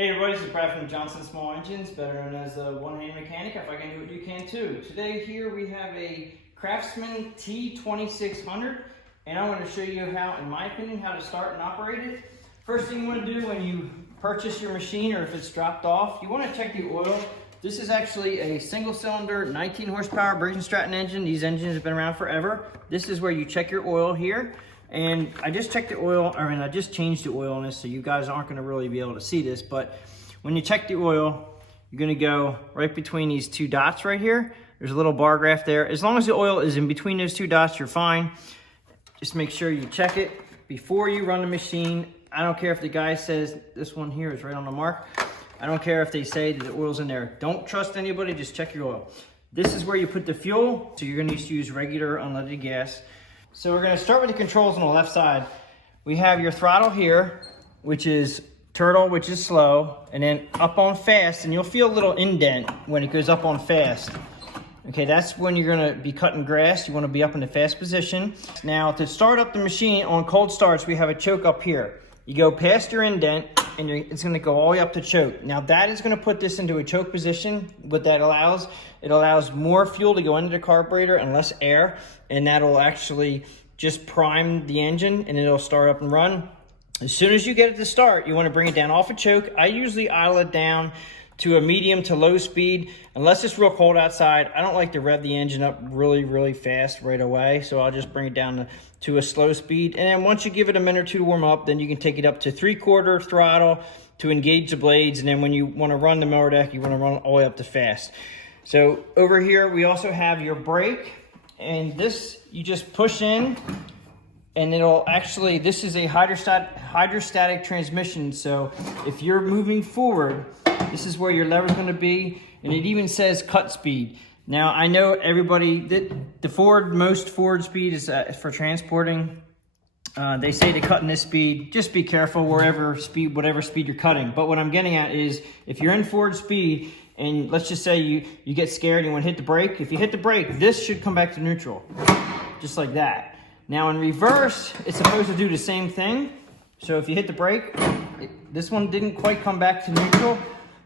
Hey everybody, this is Brad from Johnson Small Engines, better known as a one-hand mechanic. If I can do it, you can too. Today here we have a Craftsman T2600, and I'm going to show you how, in my opinion, how to start and operate it. First thing you want to do when you purchase your machine, or if it's dropped off, you want to check the oil. This is actually a single-cylinder, 19 horsepower Briggs and Stratton engine. These engines have been around forever. This is where you check your oil here. And I just checked the oil, I just changed the oil on this, so you guys aren't gonna really be able to see this, but when you check the oil, you're gonna go right between these two dots right here. There's a little bar graph there. As long as the oil is in between those two dots, you're fine. Just make sure you check it before you run the machine. I don't care if the guy says this one here is right on the mark. I don't care if they say that the oil's in there. Don't trust anybody, just check your oil. This is where you put the fuel, so you're gonna use regular unleaded gas. So we're going to start with the controls on the left side. We have your throttle here, which is turtle, which is slow, and then up on fast, and you'll feel a little indent when it goes up on fast. Okay, that's when you're going to be cutting grass. You want to be up in the fast position. Now, to start up the machine on cold starts, we have a choke up here. You go past your indent, and it's going to go all the way up to choke. Now, that is going to put this into a choke position. What that allows, it allows more fuel to go into the carburetor and less air, and that'll actually just prime the engine, and it'll start up and run. As soon as you get it to start, you want to bring it down off a choke. I usually idle it down to a medium to low speed. Unless it's real cold outside, I don't like to rev the engine up really fast right away, so I'll just bring it down to a slow speed. And then once you give it a minute or two to warm up, then you can take it up to 3/4 throttle to engage the blades. And then when you want to run the mower deck, you want to run all the way up to fast. So over here, we also have your brake, and this you just push in, and it'll actually, this is a hydrostatic transmission. So if you're moving forward, this is where your lever is going to be, and it even says cut speed. Now, I know everybody, that most Ford speed is for transporting. They say to cut in this speed. Just be careful whatever speed you're cutting. But what I'm getting at is, if you're in Ford speed, and let's just say you get scared and you want to hit the brake. If you hit the brake, this should come back to neutral, just like that. Now in reverse, it's supposed to do the same thing. So if you hit the brake, this one didn't quite come back to neutral,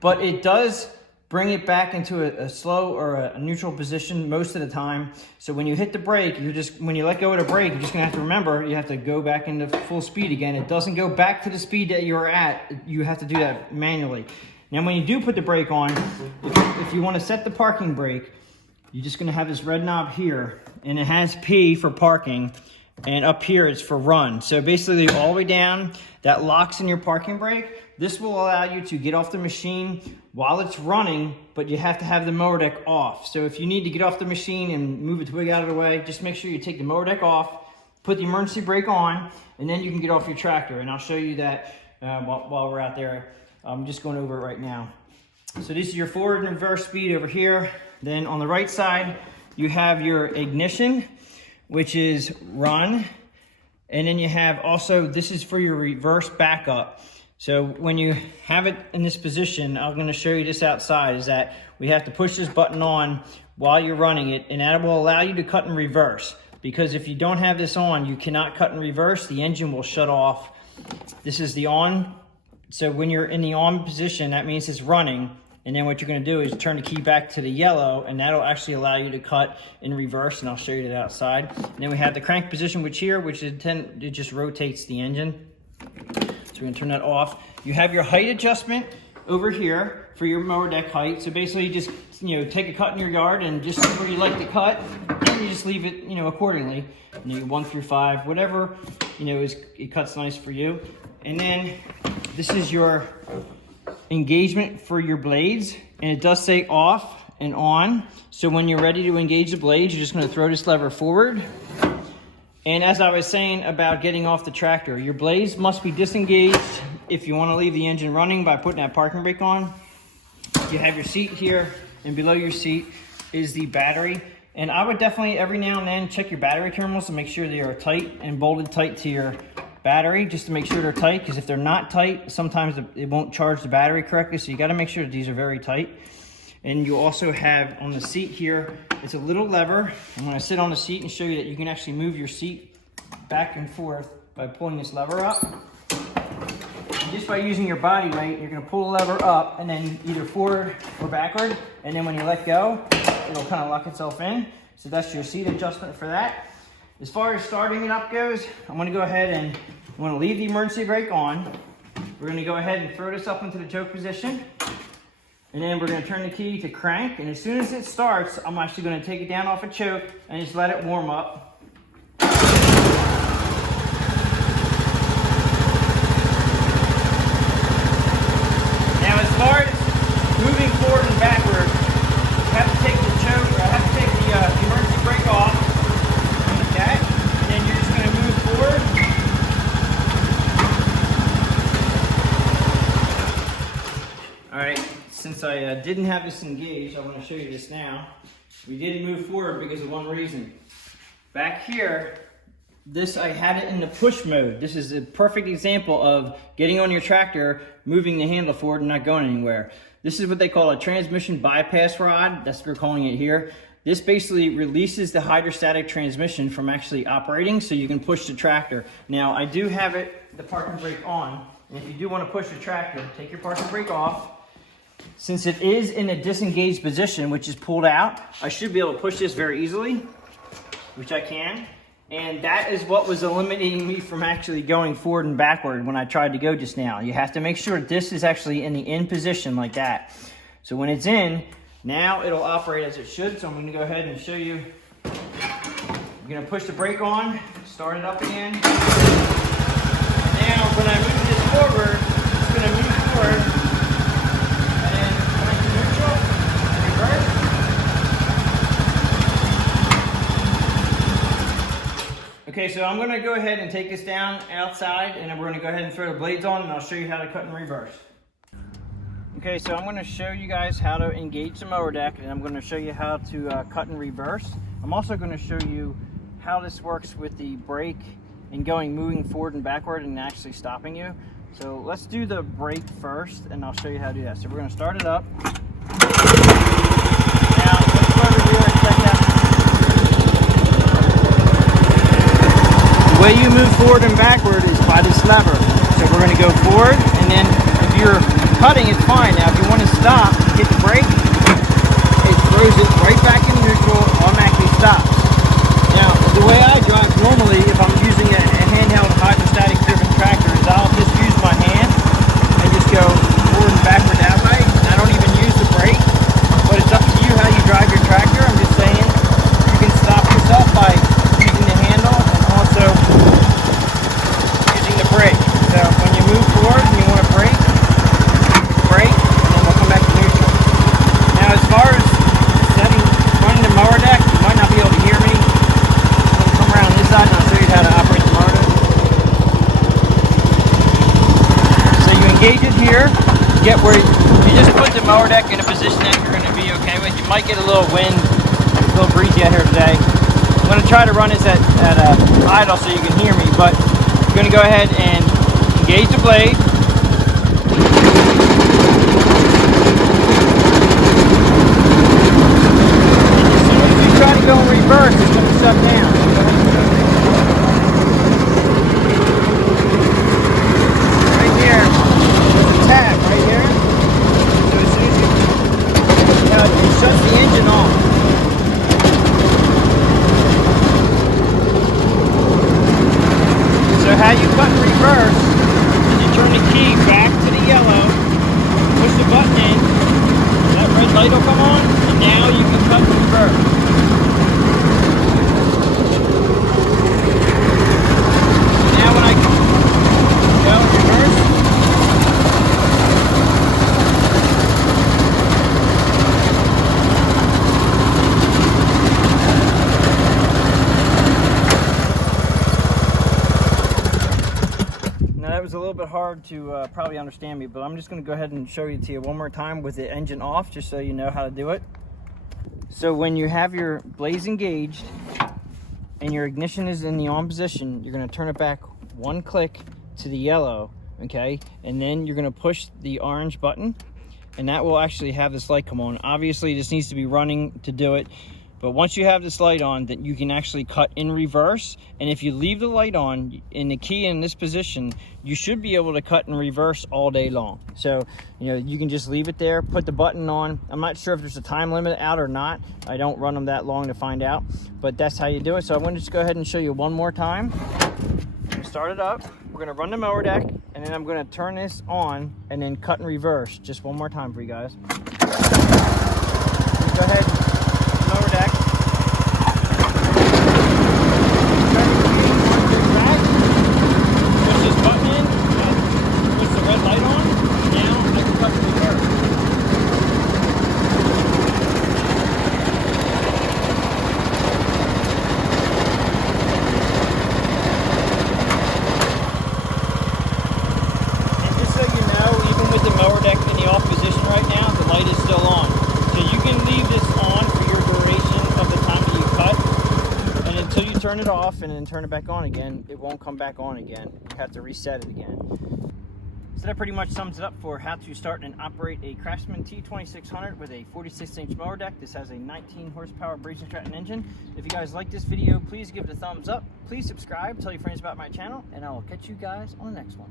but it does bring it back into a slow or a neutral position most of the time. So when you hit the brake, when you let go of the brake, you're just gonna have to remember, you have to go back into full speed again. It doesn't go back to the speed that you were at. You have to do that manually. Now when you do put the brake on, if you wanna set the parking brake, you're just gonna have this red knob here, and it has P for parking, and up here it's for run. So basically all the way down, that locks in your parking brake. This will allow you to get off the machine while it's running, but you have to have the mower deck off. So if you need to get off the machine and move a twig out of the way, just make sure you take the mower deck off, put the emergency brake on, and then you can get off your tractor. And I'll show you that while we're out there. I'm just going over it right now. So this is your forward and reverse speed over here. Then on the right side, you have your ignition, which is run. And then you have also, this is for your reverse backup. So when you have it in this position, I'm gonna show you this outside, is that we have to push this button on while you're running it, and that will allow you to cut in reverse. Because if you don't have this on, you cannot cut in reverse, the engine will shut off. This is the on. So when you're in the on position, that means it's running. And then what you're gonna do is turn the key back to the yellow, and that'll actually allow you to cut in reverse, and I'll show you that outside. And then we have the crank position, which it just rotates the engine. So we're gonna turn that off. You have your height adjustment over here for your mower deck height. So basically you just, take a cut in your yard and just where you like to cut, and you just leave it, accordingly. 1 through 5, whatever, it cuts nice for you. And then this is your engagement for your blades, and it does say off and on. So when you're ready to engage the blades, you're just going to throw this lever forward. And as I was saying about getting off the tractor, your blades must be disengaged if you want to leave the engine running by putting that parking brake on. You have your seat here, and below your seat is the battery. And I would definitely every now and then check your battery terminals to make sure they are tight and bolted tight to your battery, just to make sure they're tight, because if they're not tight, sometimes it won't charge the battery correctly. So you got to make sure that these are very tight. And you also have on the seat here, it's a little lever. I'm going to sit on the seat and show you that you can actually move your seat back and forth by pulling this lever up. just by using your body weight, you're gonna pull the lever up and then either forward or backward. And then when you let go, it'll kind of lock itself in. So that's your seat adjustment for that. As far as starting it up goes, I'm gonna go ahead and I'm gonna leave the emergency brake on. We're gonna go ahead and throw this up into the choke position. And then we're gonna turn the key to crank. And as soon as it starts, I'm actually gonna take it down off a choke and just let it warm up. Now as far as moving forward and backward, you have to take the choke, or I have to take the emergency brake off, like that. And then you're just gonna move forward. All right, since I didn't have this engaged, I want to show you this now. We didn't move forward because of one reason. Back here, I had it in the push mode. This is a perfect example of getting on your tractor, moving the handle forward and not going anywhere. This is what they call a transmission bypass rod. That's what we're calling it here. This basically releases the hydrostatic transmission from actually operating so you can push the tractor. Now, I do have the parking brake on. And if you do want to push the tractor, take your parking brake off. Since it is in a disengaged position, which is pulled out, I should be able to push this very easily, which I can. And that is what was eliminating me from actually going forward and backward when I tried to go just now. You have to make sure this is actually in the in position like that. So when it's in, now it'll operate as it should. So I'm going to go ahead and show you. I'm going to push the brake on, start it up again. Now when I move this forward, it's going to move forward. And then come into neutral, reverse. Okay, so I'm gonna go ahead and take this down outside and then we're gonna go ahead and throw the blades on and I'll show you how to cut and reverse. Okay, so I'm gonna show you guys how to engage the mower deck and I'm gonna show you how to cut and reverse. I'm also gonna show you how this works with the brake and moving forward and backward and actually stopping you. So let's do the brake first and I'll show you how to do that. So we're gonna start it up. Now, let's go over here and check that. The way you move forward and backward is by this lever. So we're going to go forward, and then if you're cutting, it's fine. Now, if you want to stop, hit the brake, it throws it right back in neutral, automatically stops. Now, the way I drive normally, if I'm using a handheld hydrostatic driven tractor, is I'll just use my hand and just go forward and backward that way. And I don't even use the brake, but it's up to you how you drive your tractor. I'm just saying you can stop yourself by using the handle and also using the brake. So when you move forward and you want to brake, and then we'll come back to neutral. Now as far as running the mower deck, you might not be able to hear me. I'm going to come around this side and I'll show you how to operate the mower deck. So you engage it here, get where you just put the mower deck in a position that you're going to be okay with. You might get a little wind, a little breezy out here today. I'm going to try to run this at idle so you can hear me, but I'm going to go ahead and engage the blade. And as soon as you try to go in reverse, it's going to shut down. Right here, there's a tab right here. So as soon as it shuts the engine off. So how you cut and reverse is you turn the key back to the yellow, push the button in, that red light will come on, and now you can cut and reverse. Now when I go reverse, that was a little bit hard to probably understand me, but I'm just going to go ahead and show it to you one more time with the engine off, just so you know how to do it. So when you have your blades engaged and your ignition is in the on position, you're going to turn it back one click to the yellow, okay? And then you're going to push the orange button, and that will actually have this light come on. Obviously, this needs to be running to do it. But once you have this light on, then you can actually cut in reverse. And if you leave the light on and the key in this position, you should be able to cut in reverse all day long. So, you know, you can just leave it there, put the button on. I'm not sure if there's a time limit out or not. I don't run them that long to find out, but that's how you do it. So I'm going to just go ahead and show you one more time. Start it up. We're going to run the mower deck, and then I'm going to turn this on and then cut in reverse. Just one more time for you guys. Go ahead, mower deck. Push this button in, push the red light on. Now I can cut in reverse. And just so you know, even with the mower deck in the off position right now, the light is still on. So you can leave this on for your duration of the time that you cut, and until you turn it off and then turn it back on again, it won't come back on again. You have to reset it again. So that pretty much sums it up for how to start and operate a Craftsman T2600 with a 46-inch mower deck. This has a 19 horsepower Briggs and Stratton engine. If you guys like this video, please give it a thumbs up. Please subscribe, tell your friends about my channel, and I will catch you guys on the next one.